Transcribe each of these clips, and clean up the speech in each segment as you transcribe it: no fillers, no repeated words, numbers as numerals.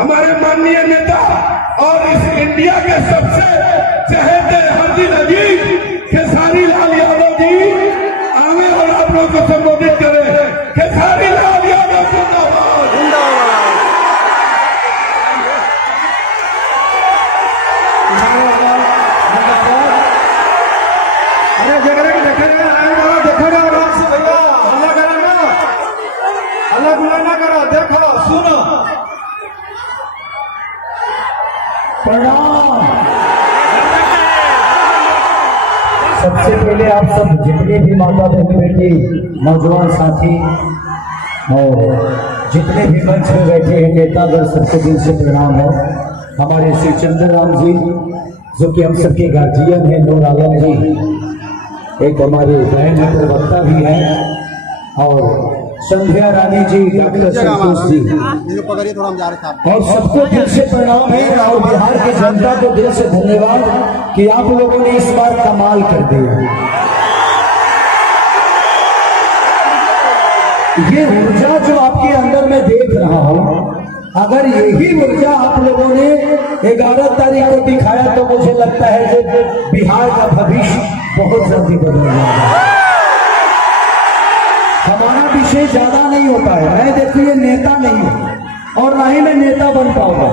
हमारे माननीय नेता और इस इंडिया के सबसे चहेते हरदिल अजीज खेसारी लाल यादव जी आगे और आप लोगों को संबोधित करें। खेसारी लाल यादव जिंदाबाद जिंदाबाद। अरे जगह देखो ना आराम से भैया, हल्ला करो ना, हल्ला गुल्ला ना करो, देखो सुनो। प्रणाम। सबसे पहले आप सब जितने भी माता बहन बेटी नौजवान साथी और जितने भी मंच में बैठे हैं नेतागण, सबको दिल से प्रणाम है। हमारे श्री चंद्र राम जी जो कि हम सबके गार्जियन है, नूर आलम जी एक हमारे बहन है, प्रवक्ता भी है, और संध्या रानी जी, डॉक्टर संतोष जी, और सबको दिल से प्रणाम है। और बिहार की जनता को दिल से धन्यवाद कि आप लोगों ने इस बार कमाल कर दिया। ये ऊर्जा जो आपके अंदर में देख रहा हूं, अगर यही ऊर्जा आप लोगों ने 11 तारीख को दिखाया तो मुझे लगता है कि बिहार का भविष्य बहुत जल्दी बदल जाएगा। हमारा विषय ज्यादा नहीं होता है, मैं देखो ये नेता नहीं हूं और ना ही मैं नेता बन पाऊंगा।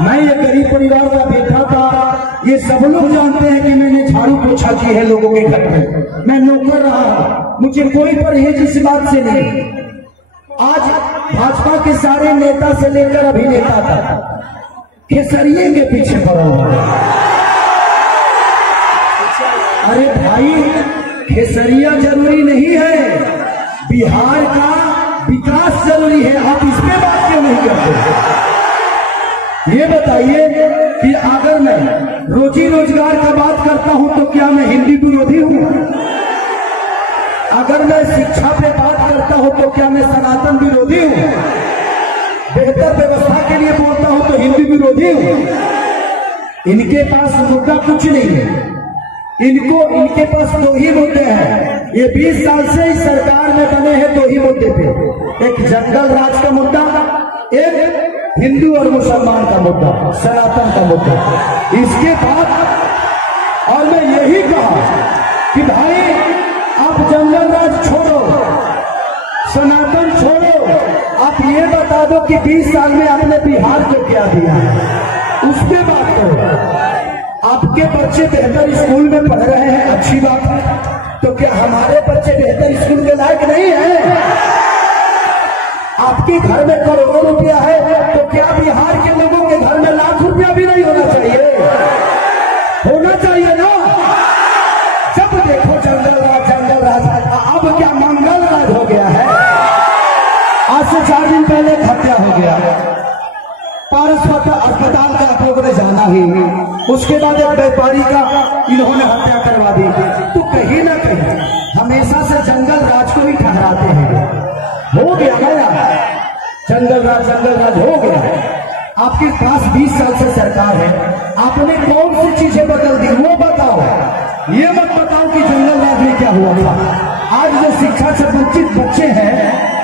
मैं ये गरीब परिवार का बेटा था, ये सब लोग जानते हैं कि मैंने झाड़ू पोछा की है लोगों के घर में, मैं नौकर रहा, मुझे कोई परहेज इस बात से नहीं। आज भाजपा के सारे नेता से लेकर अभिनेता तक खेसरिये के पीछे पड़ा हुआ है। अरे भाई, खेसरिया जरूरी नहीं है, बिहार का विकास जरूरी है। आप इस पे बात क्यों नहीं करते? ये बताइए कि अगर मैं रोजी रोजगार का बात करता हूं तो क्या मैं हिंदी विरोधी हूं? अगर मैं शिक्षा पे बात करता हूं तो क्या मैं सनातन विरोधी हूं? बेहतर व्यवस्था के लिए बोलता हूं तो हिंदी विरोधी हूं? इनके पास मुद्दा कुछ नहीं है, इनके पास दो ही मुद्दे हैं। ये 20 साल से इस सरकार में बने हैं दो ही मुद्दे पे, एक जंगल राज का मुद्दा, एक हिंदू और मुसलमान का मुद्दा, सनातन का मुद्दा। इसके बाद और मैं यही कहा कि भाई आप जंगल राज छोड़ो, सनातन छोड़ो, आप ये बता दो कि 20 साल में आपने बिहार को क्या दिया है, उस पे बात करो। आपके बच्चे बेहतर स्कूल में पढ़ रहे हैं, अच्छी बात है, तो क्या हमारे बच्चे बेहतर स्कूल के लायक नहीं है? आपके घर में करोड़ों रुपया है तो क्या बिहार के लोगों के घर में लाख रुपया भी नहीं होना चाहिए? होना चाहिए ना। जब देखो जंगल राज, जंगल राज, अब क्या मंगल राज हो गया है? आज से 4 दिन पहले हत्या हो गया, पारस अस्पताल का आप लोगों ने जाना ही, उसके बाद एक व्यापारी का इन्होंने हत्या करवा दी। तो कहीं ना कहीं हमेशा से जंगल राज को ही ठहराते हैं। हो गया ना जंगल राज हो गया। आपके पास 20 साल से सरकार है, आपने कौन सी चीजें बदल दी वो बताओ। ये मत बताओ कि जंगल राज में क्या हुआ था। आज जो शिक्षा से वंचित बच्चे हैं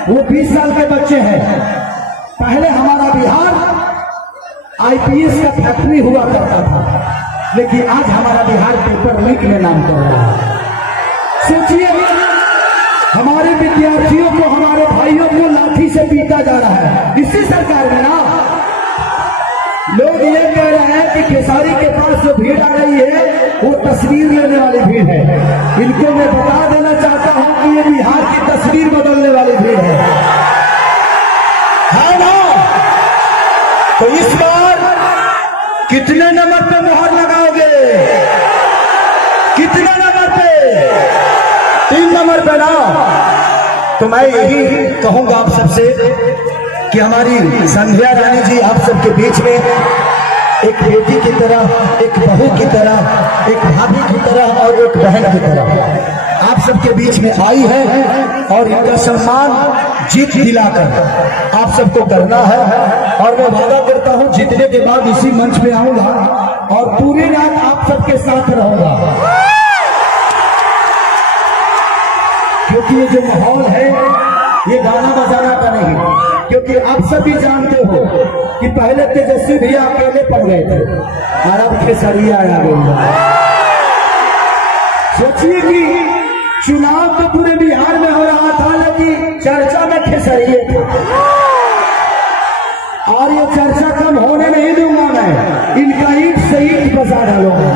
वो 20 साल के बच्चे हैं। पहले हमारा बिहार IPS का फैक्ट्री हुआ करता था, लेकिन आज हमारा बिहार पेपर लीक में नाम कर रहा है। सोचिए, हमारे विद्यार्थियों को, हमारे भाइयों को लाठी से पीटा जा रहा है इसी सरकार में ना। लोग ये कह रहे हैं कि खेसारी के पास जो भीड़ आ रही है वो तस्वीर लेने वाली भीड़ है। इनको मैं बता देना चाहता हूं कि ये बिहार की तस्वीर बदलने वाली भीड़ है ना। तो इस बार कितने नंबर पे मुहर लगाओगे? कितने नंबर पे? 3 नंबर पे ना। तो मैं यही कहूंगा आप सबसे कि हमारी संध्या रानी जी आप सबके बीच में एक बेटी की तरह, एक बहू की तरह, एक भाभी की तरह और एक बहन की तरह आप सबके बीच में आई है, और इनका सम्मान जीत दिलाकर आप सबको करना है। और मैं वादा करता हूं जीतने के बाद इसी मंच पे आऊंगा और पूरी रात आप सबके साथ रहूंगा, क्योंकि ये जो माहौल है ये गाना बजाना का नहीं, क्योंकि क्योंकि आप सभी जानते हो कि पहले तेजस्वी भैया अकेले पड़ गए थे और अब खेसरिया आ गई। सोचिए कि चुनाव तो पूरे बिहार में हो रहा था, लेकिन चर्चा में खेसरिए थे। और ये चर्चा कम होने नहीं दूंगा मैं, इनका ईंट से ईंट बजा डालूंगा,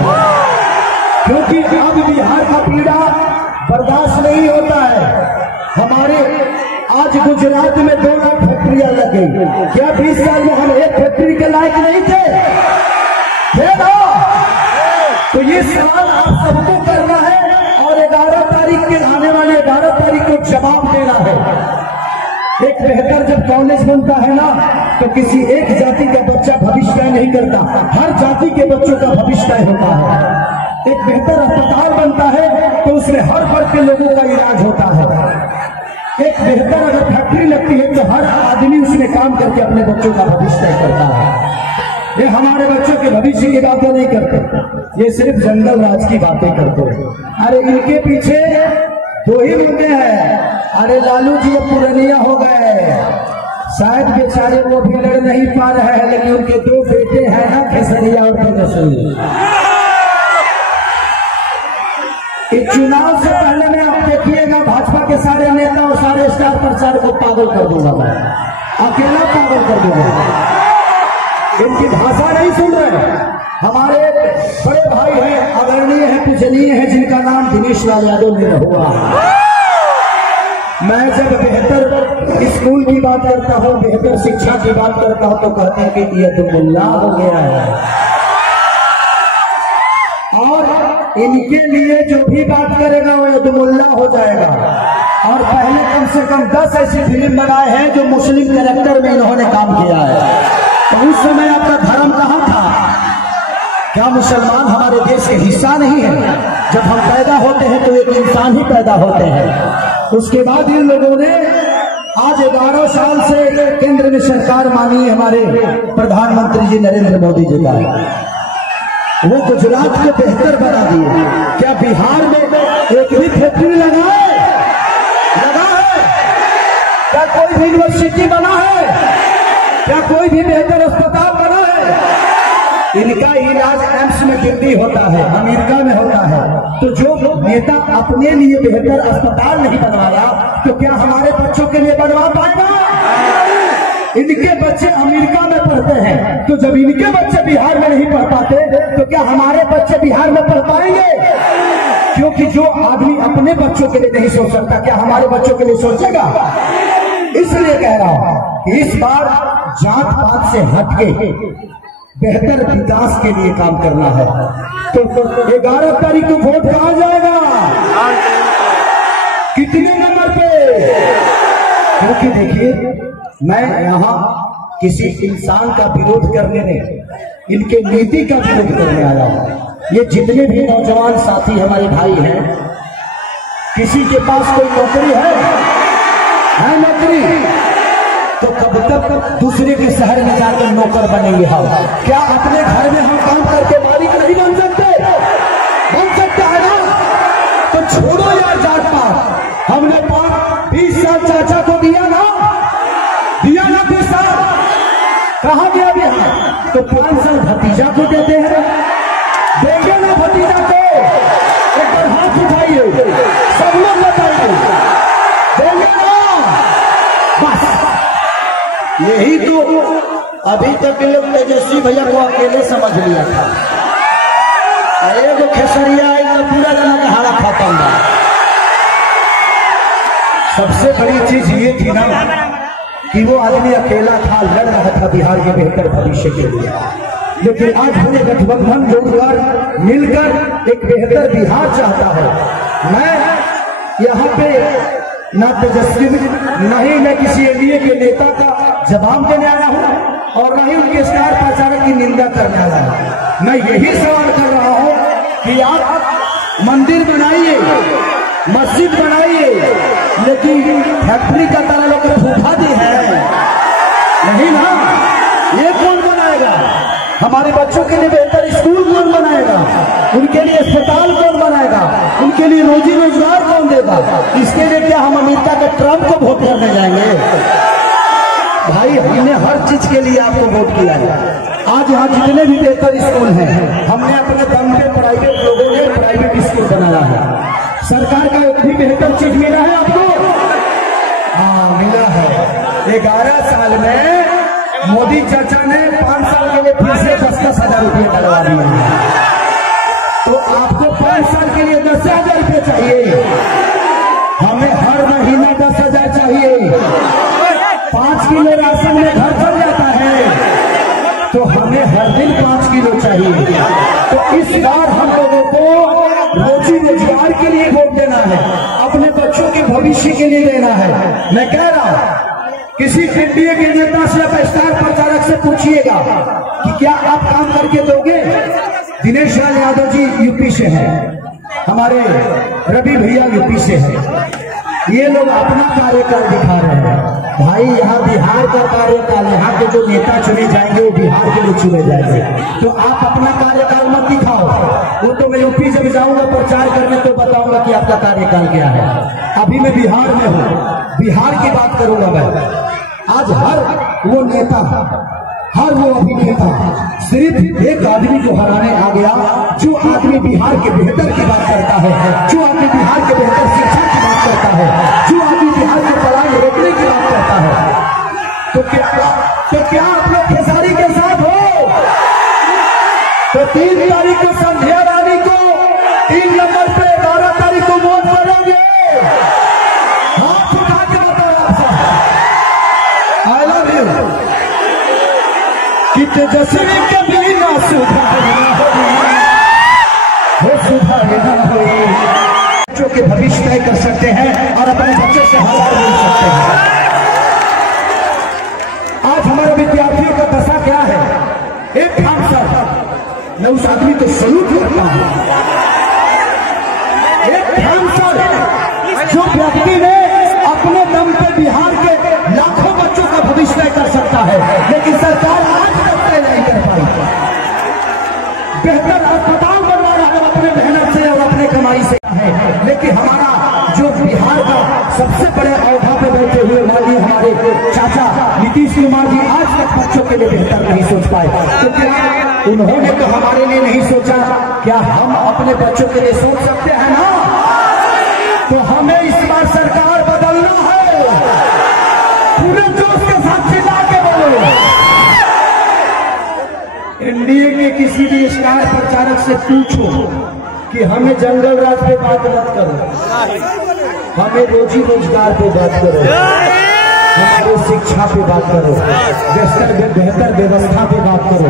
क्योंकि अब बिहार का पीड़ा बर्दाश्त नहीं होता है। हमारे आज गुजरात में 2 लाख फैक्ट्रियां लग गई। क्या 20 साल में हम एक फैक्ट्री के लायक नहीं थे ना? तो ये सवाल आप सबको करना है और 11 तारीख के आने वाले 11 तारीख को जवाब देना है। एक बेहतर जब कॉलेज बनता है ना, तो किसी एक जाति का बच्चा भविष्य तय नहीं करता, हर जाति के बच्चों का भविष्य तय होता है। एक बेहतर अस्पताल बनता है तो उसमें हर वर्ग के लोगों का इलाज होता है। एक बेहतर अगर फैक्ट्री लगती है तो हर आदमी उसमें काम करके अपने बच्चों का भविष्य तय करता है। ये हमारे बच्चों के भविष्य की बातें नहीं करते, ये सिर्फ जंगल राज की बातें करते हैं। अरे इनके पीछे 2 ही मुद्दे हैं। अरे लालू जी अब पुरानिया हो गए, शायद बेचारे वो भी लड़ नहीं पा रहे हैं, लेकिन उनके 2 बेटे हैं ना, खेसरिया और तेजस्वी। इस चुनाव से पहले में आप देखिएगा भाजपा के सारे नेता और सारे स्टार प्रचार को पागल कर दूंगा, मैं अकेला पागल कर दूंगा। इनकी भाषा नहीं सुन रहे। हमारे बड़े भाई हैं, आदरणीय हैं, पूजनीय हैं, जिनका नाम दिनेश लाल यादव ने हुआ। मैं जब बेहतर स्कूल की बात करता हूँ, बेहतर शिक्षा की बात करता हूँ, तो कहते हैं कि ये तो मुल्ला हो गया है। और इनके लिए जो भी बात करेगा वो यदुमुल्ला हो जाएगा। और पहले कम से कम 10 ऐसी फिल्म बनाए हैं जो मुस्लिम कैरेक्टर में इन्होंने काम किया है। तो उस समय आपका धर्म कहाँ था? क्या मुसलमान हमारे देश के हिस्सा नहीं है? जब हम पैदा होते हैं तो एक इंसान ही पैदा होते हैं। उसके बाद इन लोगों ने आज 11 साल से केंद्र में सरकार मानी हमारे प्रधानमंत्री जी नरेंद्र मोदी जी का, वो गुजरात को बेहतर बना दिए। क्या बिहार में एक भी फैक्ट्री लगा है? क्या कोई भी यूनिवर्सिटी बना है? क्या कोई भी बेहतर अस्पताल बना है? इनका इलाज एम्स में दिल्ली होता है, अमेरिका में होता है। तो जो नेता अपने लिए बेहतर अस्पताल नहीं बनवाया, तो क्या हमारे बच्चों के लिए बनवा पाएगा? इनके बच्चे अमेरिका में पढ़ते हैं, तो जब इनके बच्चे बिहार में नहीं पढ़ पाते, तो क्या हमारे बच्चे बिहार में पढ़ पाएंगे? क्योंकि जो आदमी अपने बच्चों के लिए नहीं सोच सकता, क्या हमारे बच्चों के लिए सोचेगा? इसलिए कह रहा हूं कि इस बार जात पात से हटके बेहतर विकास के लिए काम करना है। तो 11 तारीख को वोट कहा जाएगा? कितने नंबर पे? क्योंकि देखिए, मैं यहाँ किसी इंसान का विरोध करने नहीं, इनके नीति का विरोध करने आया हूं। ये जितने भी नौजवान साथी हमारे भाई हैं, किसी के पास कोई नौकरी है नौकरी, तो कब तक दूसरे के शहर में जाकर नौकर बनेंगे हम? क्या अपने घर में हम काम करके मालिक नहीं बन सकते? बन सकता है ना? तो छोड़ो यार जात पात। हमने 20 साल चाचा को दिया ना 20 साल, कहा गया बिहार? तो 5 साल भतीजा को देते हैं। देंगे ना भतीजा को? एक बार हाथ उठाइए, सब लोग बताइए, देंगे ना? बस यही तो अभी तक के लोग तेजस्वी भैया को अकेले समझ लिया था। एगो खेसरिया तो पूरा जना का हालत खत्म था। सबसे बड़ी चीज ये थी ना कि वो आदमी अकेला था, लड़ रहा था बिहार के बेहतर भविष्य के लिए। लेकिन आज हमने गठबंधन जोड़कर मिलकर एक बेहतर बिहार चाहता है। मैं यहाँ पे ना तेजस्वी नहीं मैं किसी एनडीए के नेता का जवाब देने आया हूँ और न ही उनके स्टार प्रचारक की निंदा करने आया हूँ। मैं यही सवाल कर रहा हूँ कि आप मंदिर बनाइए, मस्जिद बनाइए, लेकिन फैक्ट्री का ताला लोग फूफा दी है नहीं ना? ये कौन बनाएगा? हमारे बच्चों के लिए बेहतर स्कूल कौन बनाएगा? उनके लिए अस्पताल कौन बनाएगा? उनके लिए रोजी रोजगार कौन देगा? इसके लिए क्या हम अमेरिका के ट्रंप को वोट करने जाएंगे? भाई हमने हर चीज के लिए आपको वोट किया है। आज यहाँ जितने भी बेहतर स्कूल हैं हमने अपने दम पे प्राइवेट लोगों ने प्राइवेट स्कूल बनाया है। सरकार का भी बेहतर चीज मिला है आपको? हाँ मिला है। 11 साल में मोदी चाचा ने 5 साल के लिए फिर से 10-10 हजार रुपये डलवा दिए। तो आपको 5 साल के लिए 10,000 रुपये चाहिए, हमें हर महीने 10,000 चाहिए। 5 किलो राशन में घर चल जाता है तो हमें हर दिन 5 किलो चाहिए। तो इस बार हम लोगों को रोजी रोजगार के लिए वोट देना है, अपने बच्चों के भविष्य के लिए देना है। मैं कह रहा हूं किसी एनडीए के नेता से आप स्टार प्रचारक से पूछिएगा कि क्या आप काम करके दोगे। दिनेश लाल यादव जी यूपी से हैं, हमारे रवि भैया यूपी से हैं। ये लोग अपना कार्यकाल दिखा रहे हैं। भाई यहाँ बिहार का कार्यकाल, यहाँ के जो नेता चुने जाएंगे वो बिहार के लिए चुने जाएंगे। तो आप अपना कार्यकाल मत दिखाओ। वो तो मैं यूपी जब जाऊंगा प्रचार करने तो बताऊंगा कि आपका कार्यकाल क्या है। अभी मैं बिहार में हूँ, बिहार की बात करूंगा मैं। आज हर वो नेता, हर वो अभिनेता सिर्फ एक आदमी जो हराने आ गया, जो आदमी बिहार के बेहतर की बात करता है, जो आदमी बिहार के बेहतर शिक्षा की बात करता है, जो आदमी बिहार के पढ़ाई रोकने की बात करता है। तो क्या आप लोग खेसारी के साथ हो? तो 3 तारीख को संध्या रानी को 3 नंबर पे 12 तारीख को वोट करेंगे। हाथ उठा के बताओ आप सब। I love you. कि तेजस्वी के बिना सुधारना हो, सुधारना हो। बच्चों के भविष्य तय कर सकते हैं और अपने बच्चों से हालात मिल सकते हैं। आज हमारे विद्यार्थियों का दशा क्या है? एक खान सर, मैं उस आदमी को सलूट करता हूं। एक खान सर जो व्यक्ति ने अपने दम पे बिहार के लाखों बच्चों का भविष्य तय कर सकता है, लेकिन सरकार आज तक तय नहीं कर पाई। बेहतर अस्पताल बनवा रहा है अपने मेहनत से और अपने कमाई से है, लेकिन हमारा जो बिहार का सबसे बड़े औधा पे बैठे हुए माननीय हमारे चाचा नीतीश कुमार जी आज तक बच्चों के लिए बेहतर नहीं सोच पाए। तो क्या उन्होंने तो हमारे लिए नहीं सोचा, क्या हम अपने बच्चों के लिए सोच सकते हैं ना? तो हमें इस बार सरकार बदलना है। पूरे जोश के साथ चिल्ला के बोलो। एनडीए के किसी भी स्टार प्रचारक से पूछो कि हमें जंगल राज पे बात मत करो, हमें रोजी रोजगार पे बात करो, हमारे शिक्षा पे बात करो, बेहतर व्यवस्था पे बात करो।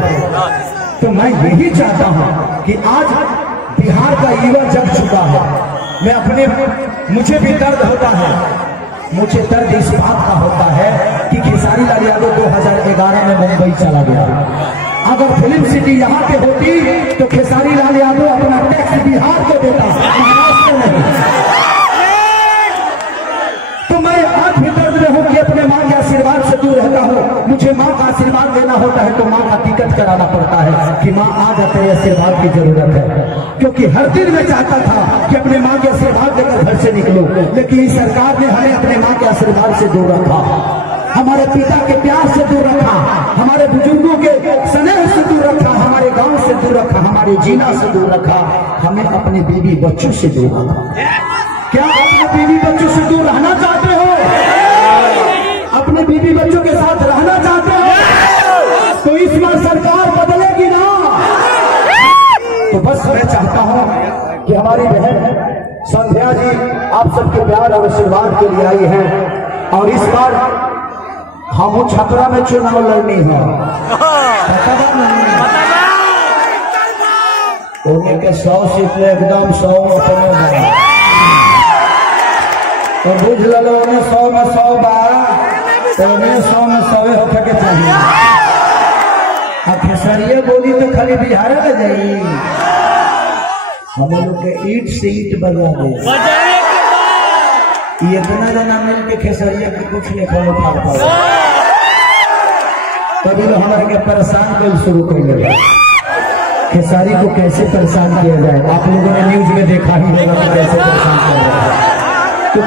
तो मैं यही चाहता हूं कि आज बिहार का युवा जग चुका है। मुझे भी दर्द होता है। मुझे दर्द इस बात का होता है कि खेसारी लाल यादव 2011 में मुंबई चला गया। अगर फिल्म सिटी यहाँ पे होती तो खेसारी लाल यादव अपना टैक्स बिहार को देता, महाराष्ट्र नहीं। तो मैं आज भी दर्द में हूँ कि अपने माँ के आशीर्वाद से दूर रहता हूँ। मुझे माँ का आशीर्वाद लेना होता है तो माँ का टिकट कराना पड़ता है कि माँ आज तेरे आशीर्वाद की जरूरत है। क्योंकि हर दिन मैं चाहता था कि अपने माँ के आशीर्वाद लेकर घर से निकलूं, लेकिन इस सरकार ने हमें अपने माँ के आशीर्वाद से दूर रखा, हमारे पिता के प्यार से दूर रखा, हमारे बुजुर्गों के स्नेह से दूर रखा, हमारे गांव से दूर रखा, हमारे जीना से दूर रखा, हमें अपने बीवी बच्चों से दूर रखा। क्या अपने बीवी बच्चों से दूर रहना चाहते हो? अपने बीवी बच्चों के साथ रहना चाहते हो? तो इस बार सरकार बदलेगी ना। तो बस मैं चाहता हूं कि हमारी बहन संध्या जी आप सबके प्यार और आशीर्वाद के लिए आई हैं और इस बार हम छपरा में चुनाव लड़नी है। उन्हें के 100 सीट में एकदम 100 अपने तो बुझ लो, 100 में 100 तो 100 में 100 होकर के चाहिए। खेसरिया बोली तो खाली बिहार में जाइए, हम लोग के ईट से ईट बजा दे। ये इतना जना मिल के खेसरिया के कुछ नहीं खोलो फाड़ पाओ। तभी तो हमारे के परेशान कर शुरू कर दिया। खेसारी को कैसे परेशान किया जाए, आप लोगों ने न्यूज में देखा ही होगा कैसे परेशान किया जाए। तो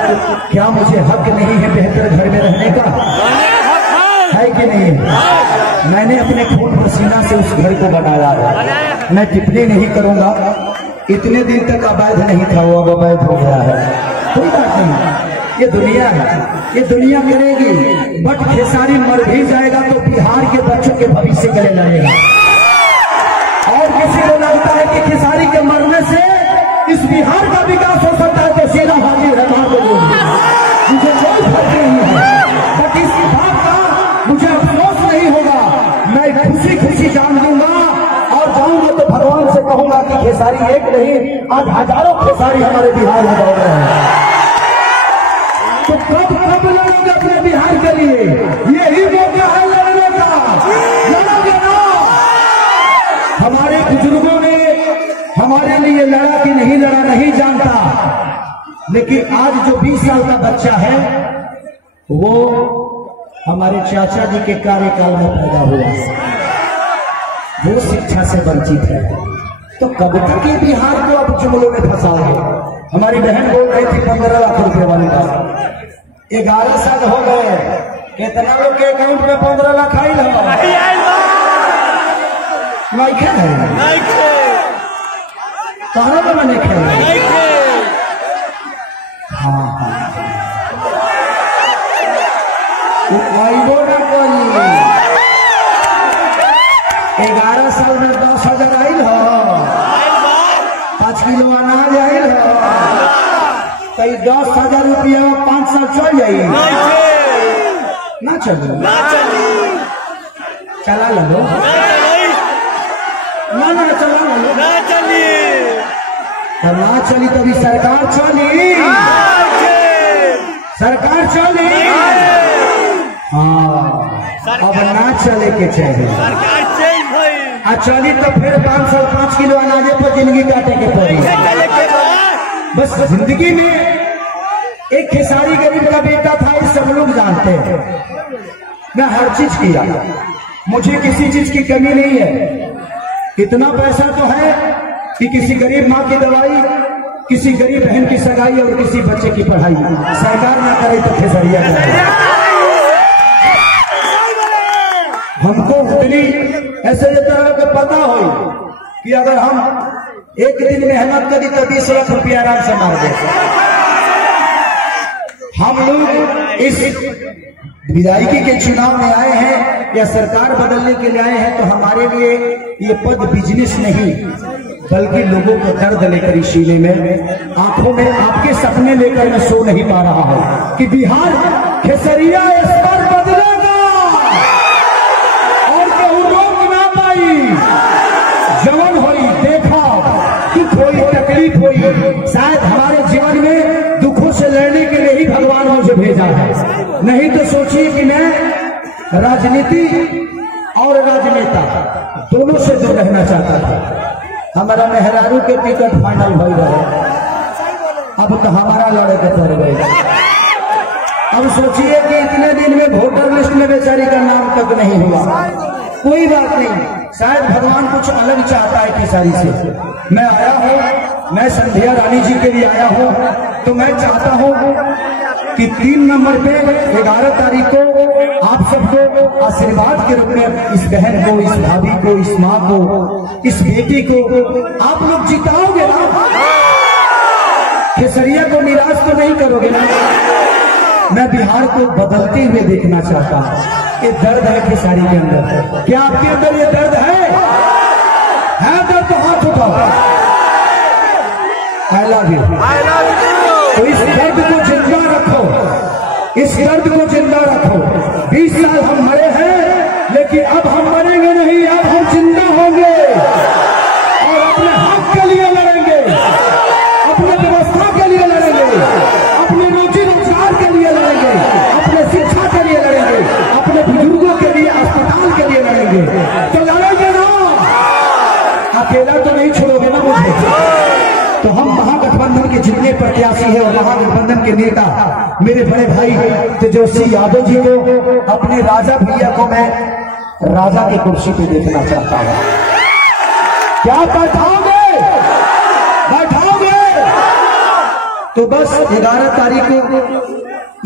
क्या मुझे हक नहीं है बेहतर घर में रहने का? है कि नहीं है? मैंने अपने खून पसीना से उस घर को बनाया है। मैं टिप्पणी नहीं करूंगा। इतने दिन तक अवैध नहीं था, वो अब अवैध हो गया है। कोई बात नहीं, ये दुनिया है, ये दुनिया करेगी। बट खेसारी मर भी जाएगा तो बिहार के बच्चों के भविष्य के लिए लड़ेगा। और किसी को लगता है कि खेसारी के मरने से इस बिहार का विकास हो सकता है तो सीधा हाजिर है। मुझे कोई फर्क नहीं है, बट इस बात का मुझे अफसोस नहीं होगा। मैं खुशी खुशी जान दूंगा और जाऊंगा तो भगवान से कहूंगा कि खेसारी एक नहीं, आज हजारों खेसारी हमारे बिहार में दौड़ रहे हैं। तो कब लड़ोगे अपने बिहार के लिए? यही मौका है लड़ने का। लड़ोगे ना? हमारे बुजुर्गों ने हमारे लिए लड़ा कि नहीं लड़ा नहीं जानता, लेकिन आज जो 20 साल का बच्चा है वो हमारे चाचा जी के कार्यकाल में पैदा हुआ है, वो शिक्षा से वंचित है। तो कब तक ये बिहार को अब जुमलों में फंसाओगे? हमारी बहन बोल रही थी 15 लाख रुपए वाली बात। 11 साल हो गए, कितना लोग के अकाउंट में 15 लाख आई कहा तो मैंने खेल। हाँ वो ना कोई 11 साल में 10,000 आयल हो, 5 किलो अनाज आयल हो, तो 10,000 रुपया 5 साल चल जाइए ना? चलो चला लो ना चला लो ना चली तभी सरकार चली, सरकार चली। हाँ अब ना चले के चाहिए, चली तो फिर 5 किलो अनाजे पर जिंदगी काटे के पड़ी। बस जिंदगी में एक खेसारी गरीब का बेटा था, ये सब लोग जानते हैं। मैं हर चीज किया, मुझे किसी चीज की कमी नहीं है। इतना पैसा तो है कि किसी गरीब माँ की दवाई, किसी गरीब बहन की सगाई और किसी बच्चे की पढ़ाई सरकार ना करे तो खेसरिया करे। हमको उतनी ऐसे पता हो कि अगर हम एक दिन मेहनत करी तो 20 लाख रुपया आराम से मार दे। हम लोग इस विधायकी के चुनाव में आए हैं या सरकार बदलने के लिए आए हैं, तो हमारे लिए ये पद बिजनेस नहीं बल्कि लोगों को दर्द लेकर इसीलिए में आंखों में आपके सपने लेकर मैं सो नहीं पा रहा हूं कि बिहार खेसरिया इस पर बदलेगा और केहू रोक ना पाई। जवन होई देखा कि कोई तकलीफ हुई, शायद हमारे जीवन में दुखों से लड़ने के लिए ही भगवान मुझे भेजा है। नहीं तो सोचिए कि मैं राजनीति और राजनेता दोनों से दूर रहना चाहता था। हमारा मेहरारू के टिकट फाइनल हो रहे, अब तो हमारा लड़े के पड़ गए। अब सोचिए कि इतने दिन में वोटर लिस्ट में बेचारी का नाम तक नहीं हुआ। कोई बात नहीं, शायद भगवान कुछ अलग चाहता है खेसारी से। मैं आया हूँ, मैं संध्या रानी जी के लिए आया हूँ, तो मैं चाहता हूँ कि 3 नंबर पे 11 तारीख को आप सबको आशीर्वाद के रूप में इस बहन को, इस भाभी को, इस माँ को, इस बेटी को आप लोग जिताओगे ना? खेसरिया को निराश तो नहीं करोगे ना? मैं बिहार को बदलते हुए देखना चाहता हूँ। ये दर्द है खेसारी के अंदर। क्या आपके अंदर ये दर्द है दर्द तो हाथ उठाओ। I love you। तो इस दर्द को जिंदा रखो, इस दर्द को जिंदा रखो। 20 साल हम मरे हैं, लेकिन अब हम मरेंगे नहीं, अब हम जिंदा होंगे और अपने हक के लिए लड़ेंगे, अपने व्यवस्था के लिए लड़ेंगे, अपने रोजी रोजगार के लिए लड़ेंगे, अपने शिक्षा के लिए लड़ेंगे, अपने बुजुर्गों के लिए, अस्पताल के लिए लड़ेंगे। तो लड़ेंगे ना? अकेला तो नहीं छोड़ोगे ना मुझे? तो हम महागठबंधन के जितने प्रत्याशी हैं और महागठबंधन के नेता मेरे बड़े भाई तेजस्वी यादव जी को, अपने राजा भैया को मैं राजा की कुर्सी पे देखना चाहता हूं। क्या बैठाओगे? बैठाओगे? तो बस 11 तारीख को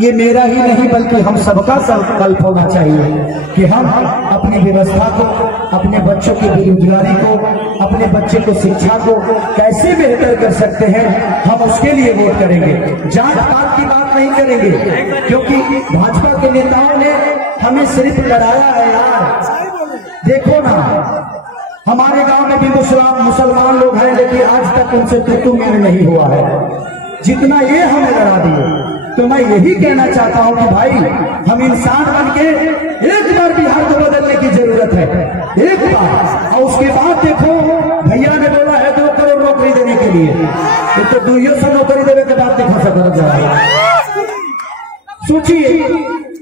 ये मेरा ही नहीं बल्कि हम सबका संकल्प होना चाहिए कि हम अपनी व्यवस्था को, अपने बच्चों की बेरोजगारी को, अपने बच्चे को शिक्षा को कैसे बेहतर कर सकते हैं, हम उसके लिए वोट करेंगे। जात पात की बात नहीं करेंगे, क्योंकि भाजपा के नेताओं ने हमें सिर्फ लड़ाया है यार। देखो ना, हमारे गांव में भी मुसलमान लोग हैं, लेकिन आज तक उनसे तू मेल नहीं हुआ है जितना ये हमें लड़ा दिए। तो मैं यही कहना चाहता हूं कि भाई, हम इंसान बन के एक बार बिहार को बदलने की जरूरत है, एक बार। और उसके बाद देखो, भैया ने बोला है 2 करोड़ नौकरी देने के लिए, तो 200 नौकरी देने के बाद देखा सकता। सोचिए,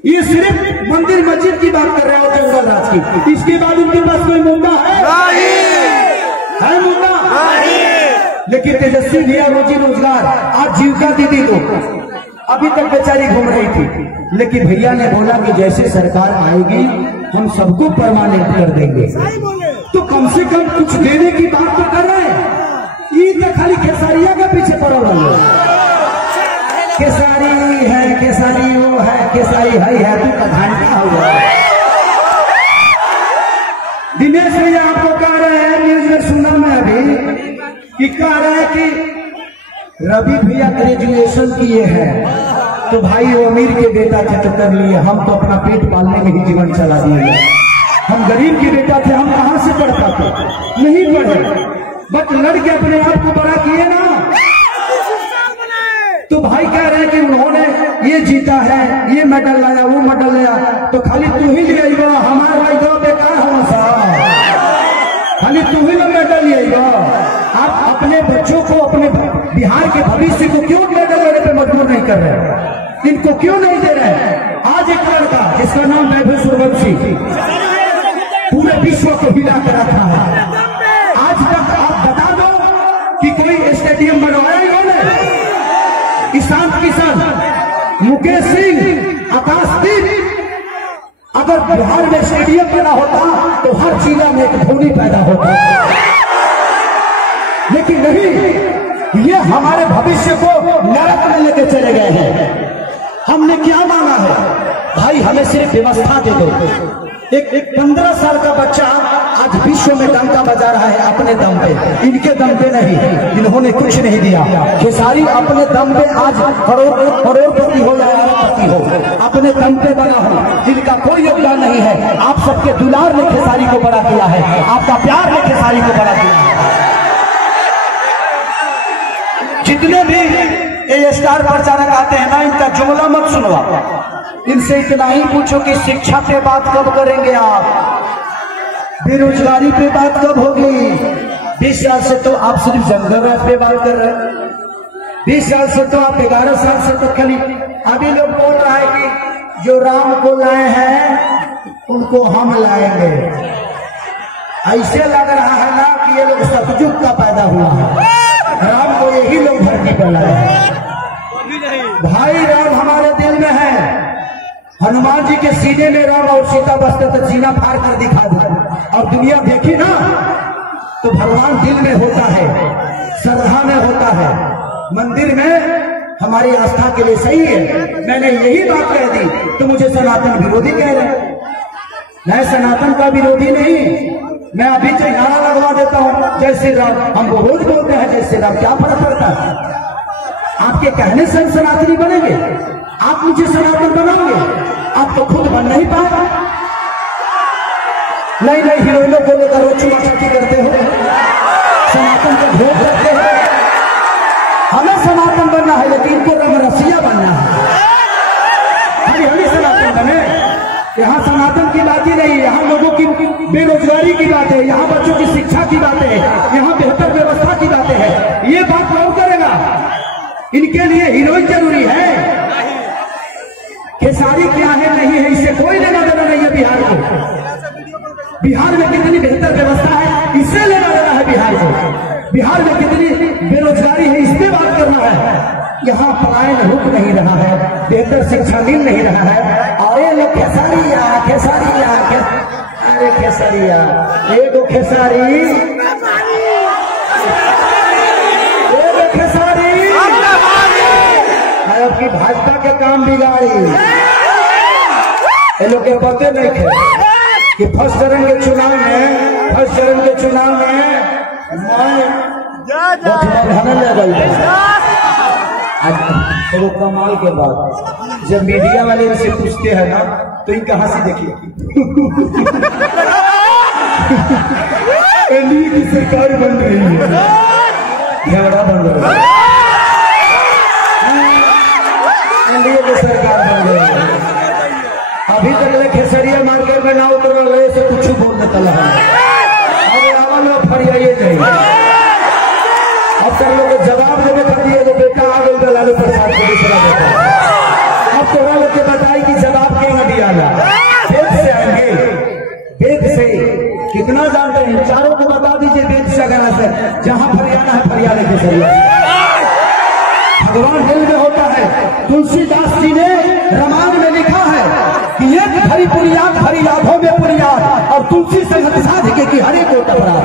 ये सिर्फ मंदिर मस्जिद की बात कर रहे हो जंगल राज की, इसके बाद उनके पास कोई मुद्दा है मुद्दा? लेकिन तेजस्वी भैया रोजी रोजगार, आज जीविका दीदी को अभी तक बेचारी घूम रही थी, लेकिन भैया ने बोला कि जैसे सरकार आएगी हम सबको परमानेंट कर देंगे। तो कम से कम कुछ देने की बात तो कर रहे हैं। ये तो खाली खेसारिया के पीछे पड़ा हुआ है, केसारी है, केसारी वो है, केसारी है तू का घंटा हुआ। दिनेश भैया आपको कह रहे हैं, न्यूज में सुना मैं अभी कि कह रहे हैं कि रवि भैया ग्रेजुएशन किए हैं, तो भाई वो अमीर के बेटा थे तो कर लिए, हम तो अपना पेट पालने में ही जीवन चला दिए। हम गरीब के बेटा थे, हम कहां से पढ़ पाते? नहीं पढ़े, बट लड़के अपने आप को बड़ा किए ना। तो भाई कह रहे हैं कि उन्होंने ये जीता है, ये मेडल लाया, वो मेडल लाया, तो खाली तू ही ले आएगा, हमारा भाई तो बेकार हो सा, खाली तू ही मेडल ले आएगा। आप अपने बच्चों को, अपने बिहार के भविष्य को क्यों मेडल लेने पे मजबूर नहीं कर रहे? इनको क्यों नहीं दे रहे? आज एक लड़का जिसका नाम वैभव सूर्यवंशी पूरे विश्व को हिला कर रखा है, आज तक आप बता दो कि कोई स्टेडियम बनवाया इन्होंने? ईशांत किशन, मुकेश सिंह, आकाशदीप, अगर बिहार में स्टेडियम बना होता तो हर जिला में एक धोनी पैदा होता, लेकिन नहीं, ये हमारे भविष्य को नरक में लेके चले गए हैं। हमने क्या मांगा है? भाई हमें सिर्फ व्यवस्था दे दो। एक 15 साल का बच्चा आज विश्व में डंका बजा रहा है अपने दम पे, इनके दम पे नहीं, इन्होंने कुछ नहीं दिया। खेसारी अपने दम पे आज करोड़पति हो या अरबपति हो, अपने दम पे बना हो, इनका कोई योगदान नहीं है। आप सबके दुलार ने खेसारी को बड़ा किया है, आपका प्यार ने खेसारी को बड़ा किया है। जितने भी ये स्टार प्रचारक आते हैं ना, इनका जुमला मत सुनवा, इनसे इतना ही पूछो कि शिक्षा पे बात कब करेंगे आप, बेरोजगारी पे बात कब होगी। 20 साल से तो आप सिर्फ जंगल राज पे बात कर रहे हैं, 20 साल से तो आप 11 साल से तो खाली अभी लोग बोल रहा है कि जो राम को लाए हैं उनको हम लाएंगे। ऐसे लग रहा है ना कि ये लोग सतयुग का पैदा हुआ है, राम को यही लोग धरती पर लाए हैं। भाई राम हमारे दिल में है, हनुमान जी के सीने में राम और सीता बसते तो सीना फाड़ कर दिखा दो। और दुनिया देखी ना तो भगवान दिल में होता है, श्रद्धा में होता है, मंदिर में हमारी आस्था के लिए सही है। मैंने यही बात कह दी तो मुझे सनातन विरोधी कह रहे। मैं सनातन का विरोधी नहीं, मैं अभी से नारा लगवा देता हूँ जय श्री राम। हम रोज बोलते हैं जय श्री राम, क्या फर्क पड़ता है? आपके कहने से हम सनातनी बनेंगे? आप मुझे सनातन बनाओगे? आप तो खुद बन नहीं पाए। नहीं नहीं, हीरोइनों को लेकर रोज चुमाचाटी करते हो, सनातन को भोग करते हो। हमें सनातन बनना है, लेकिन इनको रमरसिया बनना है। हमें सनातन बने। यहाँ सनातन की बात ही नहीं है, यहाँ लोगों की बेरोजगारी की बात है, यहाँ बच्चों की शिक्षा की बातें है, यहाँ बेहतर व्यवस्था की बातें है। ये बात कौन करेगा? इनके लिए हीरोइन जरूरी है। खेसारी क्या है नहीं है इससे कोई लेना देना नहीं है बिहार को। बिहार में कितनी बेहतर व्यवस्था है इससे लेना देना है बिहार को। बिहार में कितनी बेरोजगारी है इस पे बात करना है। यहाँ पलायन रुक नहीं रहा है, बेहतर शिक्षा मिल नहीं रहा है। और ये लोग खेसारिया खेसारिया अरे खेसारिया, एगो खेसारी खेसारी, मैं आपकी खाली भाजपा के काम बिगाड़ी। ये लोग के पते नहीं थे कि फर्स्ट चरण के चुनाव में वो कमाल के बाद जब मीडिया वाले इनसे पूछते हैं ना तो इनका हंसी देखिए। एनडीए की सरकार बन रही है, झगड़ा बन रहा है, एनडीए की सरकार बन रही है। अभी तक खेसरिया मार्केट में ना उतर रहे से कुछ बोल देता लगा। अरे आवा लोग फरियाइए नहीं, अब सब लोग जवाब देने खाती है। बेटा आ गई लालू प्रसाद को दूसरा बेटा। अब तोरा लोग के बताई कि जवाब क्यों न दिया जा, वेद से आएंगे, वेद से कितना जानते हैं, चारों को बता दीजिए वेद से अगर से जहां फरियाना है फरियाने के जरिए भगवान दिल में होता है। तुलसीदास जी ने रामायण में लिखा है कि एक हरि पुरियाद हरि लाभों में पुरियाद और तुलसी संगत साधके की हरि को टपरा।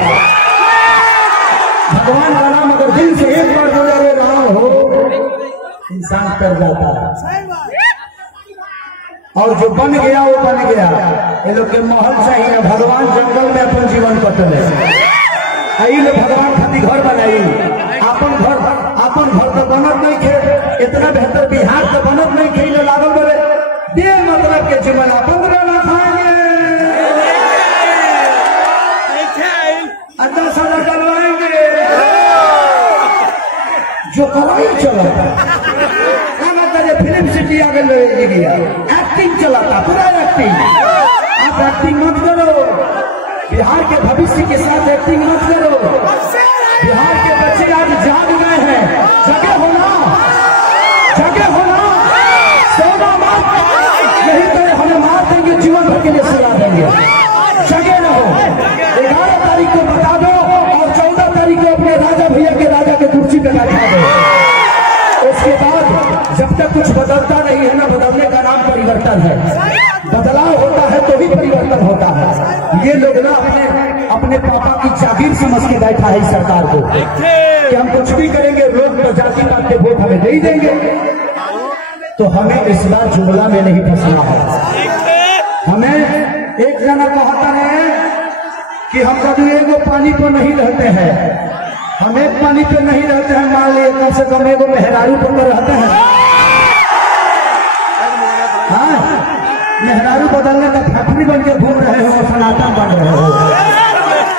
भगवान का नाम अगर दिल से एक बार बोला राम हो इंसान कर जाता है, और जो बन गया वो बन गया। ये लोग के महल चाहिए, भगवान जंगल में अपन जीवन कटले लोग भगवान खातिर घर बनाई। अपन घर तो बनत नहीं खे, इतना बेहतर बिहार तो बनत नहीं खे, लागल बोले दे मतलब के जीवन अपन रहना खाएंगे 10,000 डलवाएंगे जो कराई चलता। फिल्म सिटी आ गई, एक्टिंग चलाता, पूरा एक्टिंग। आप एक्टिंग मत करो, बिहार के भविष्य के साथ एक्टिंग मत करो। बिहार के बच्चे आज जाग गए हैं, जगह होना सोना मत, यही तो हमें मार देंगे, जीवन भर के लिए सुला देंगे। जगह न हो, 11 तारीख को बता दो और 14 तारीख को अपने राजा भैया के राजा के कुर्सी पे बैठा दो। उसके बाद जब तक कुछ बदलता नहीं है ना, बदलने का नाम परिवर्तन है। बदलाव होता है तो ही परिवर्तन होता है। ये लोग ना अपने पापा की जागीर समझ के बैठा है इस सरकार को कि हम कुछ भी करेंगे, लोग तो जाति पात के वोट हमें नहीं देंगे। तो हमें इस बार जुमला में नहीं फंसना है। हमें एक जना कहता है कि हम कभी एगो पानी पर नहीं रहते हैं, हम एक पानी पे नहीं रहते हैं, मान लिए कम से कम एगो मेहरारू पर रहते हैं। हाँ, मेहरारू बदलने का फैक्ट्री बन के घूम रहे हो और सनातन बन रहे हो।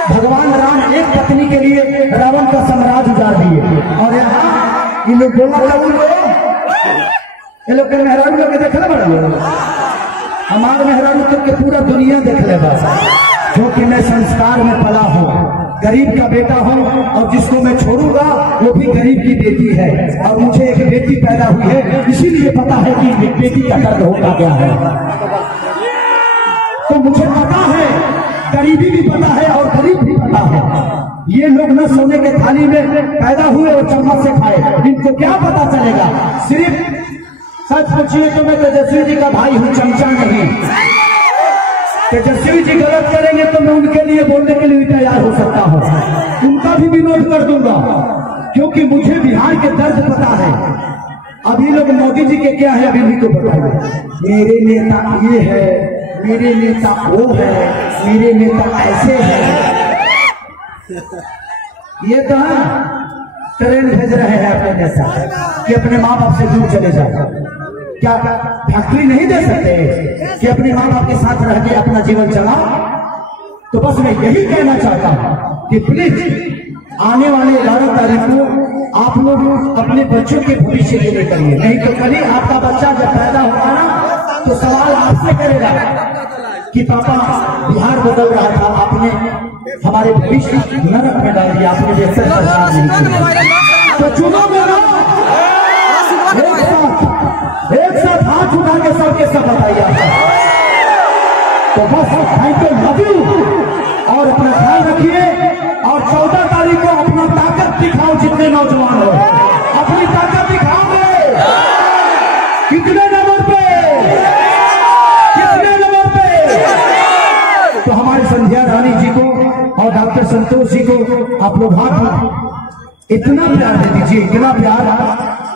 भगवान राम एक पत्नी के लिए रावण का साम्राज्य उजाड़ दिए, और यहाँ ये लोग बोला ये लोग के मेहरारू लोग देखले बड़ा लोग, हमारे मेहरारू तक के पूरा दुनिया देख ले बस, जो कि मैं संस्कार में पला हूँ, गरीब का बेटा हूँ, और जिसको मैं छोड़ूंगा वो भी गरीब की बेटी है। और मुझे एक बेटी पैदा हुई है, इसीलिए पता है कि बेटी का दर्द होता क्या है। तो मुझे पता है, गरीबी भी पता है और गरीब भी पता है। ये लोग न सोने के थाली में पैदा हुए और चम्मच से खाए, इनको क्या पता चलेगा। सिर्फ सच पूछिए तो मैं तेजस्वी जी का भाई हूँ, चमचा नहीं। तेजस्वी जी गलत करेंगे तो मैं उनके लिए बोलने के लिए तैयार हो सकता हूँ, उनका भी विरोध कर दूंगा, क्योंकि मुझे बिहार के दर्द पता है। अभी लोग मोदी जी के क्या है अभी भी तो बताइए, मेरे नेता ये है, मेरे नेता वो है, मेरे नेता ऐसे है। ये तो ट्रेन भेज रहे हैं अपने नेता कि अपने माँ बाप से दूर चले जाओ। क्या फैक्ट्री नहीं दे सकते कि अपने माँ बाप के साथ रह के अपना जीवन चलाओ? तो बस मैं यही कहना चाहता हूँ कि प्लीज आने वाले 11 तारीख को आप लोग अपने बच्चों के भविष्य के लिए करिए, नहीं तो कल आपका बच्चा जब पैदा होगा ना तो सवाल आपसे करेगा कि पापा बिहार बदल रहा था, आपने हमारे भविष्य नरक में डाल दिया, आपने बेहतर सरकार नहीं की। तो चुनो मेरा एक साथ हाथ उठा के सबके सब बताइए। तो बस थैंक यू, लव यू, और अपना ख्याल रखिए। और 14 तारीख को अपना ताकत दिखाओ, जितने नौजवान हो अपनी ताकत दिखाओगे। कितने नंबर पे, कितने नंबर पे? तो हमारी संध्या रानी जी को और डॉक्टर संतोष जी को आप लोग हाथ इतना प्यार दे दीजिए, इतना प्यार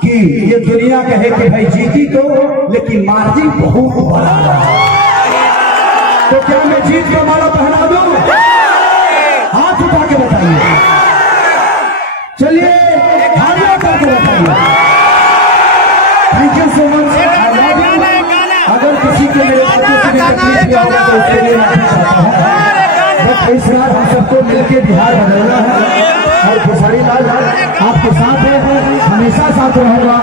कि ये दुनिया कहे कि भाई जीती तो लेकिन मार्जिन बहुत बड़ा रहा। तो क्या मैं जीत का माला पहना दूं? हाथ उठा के बताइए, चलिए हाथ करके बताइए। Thank you so much. अगर किसी को मेरे बच्चे से भी तकलीफ किया होगा तो उसके लिए बट इस बार हम सबको मिलकर बिहार बदलना है और खेसारी लाल आपके साथ है, हमेशा साथ रहूंगा।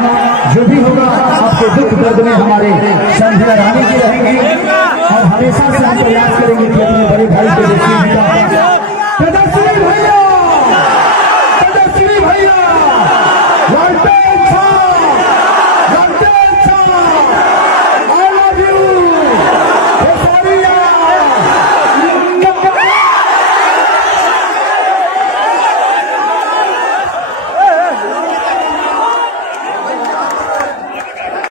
जो भी होगा आपके दुख दर्द में हमारे संध्या रानी जी रहेंगी और हमेशा से हम प्रयास करेंगे कि अपने बड़े भाई को